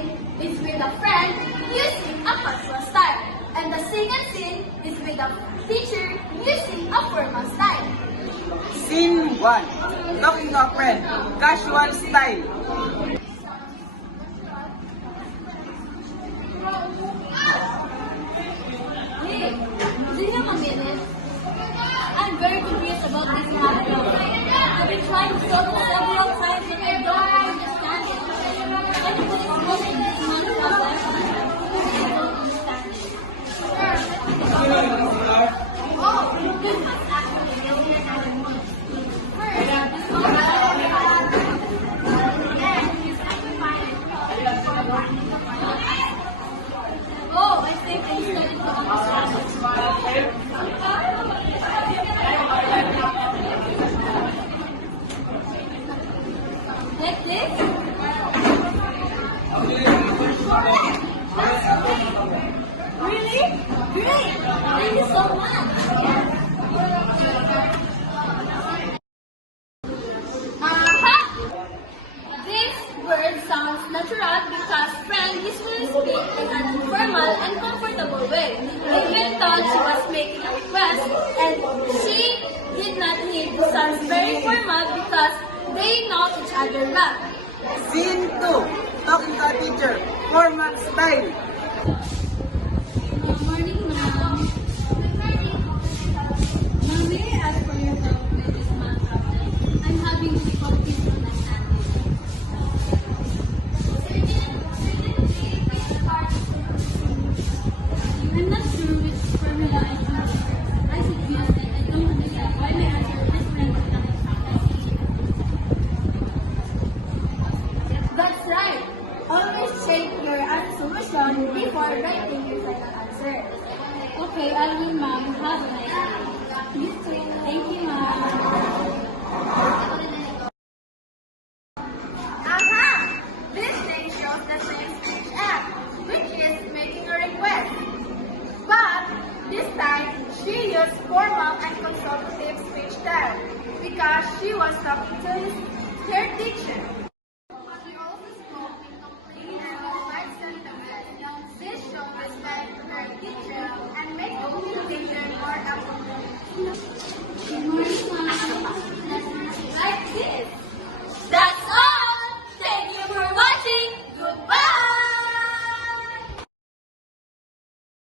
scene is with a friend using a casual style. And the second scene is with a teacher using a formal style. Scene 1. Talking to a friend. Casual style. Hey, do you have a minute? I'm very curious about this matter. I've been trying to solve it several times but I don't understand it. Everybody's watching this month's life. I don't understand it. Oh, this one's actually easier than I want. First, this one then you sacrifice it. Oh, I think I started to understand it. Like this? Really? Great! Thank you so much! This word sounds natural because friend usually speak in an informal and comfortable way. I even thought she was making a request and she did not need to sound very formal because they know each other well. Scene 2. Talking to a teacher. Formal style. Good morning, ma'am. Ma'am, may I ask for your help with this math problem? I'm having difficulty understanding. I'm not sure which formula I use. I suggest it. I don't understand why my answer is different than That's right. Always check your solution before writing your final answer. Okay, I will, ma'am. Have a nice day. You too. Thank you, ma'am. Aha! This thing shows the same speech app, which is making a request. But this time, she used formal and consultative speech style because she was talking to her teacher. She also spoke in complete and polite sentences. This shows respect to her teacher and makes the communication more appropriate. Good morning, ma'am. Like this. That's all. Thank you for watching. Goodbye.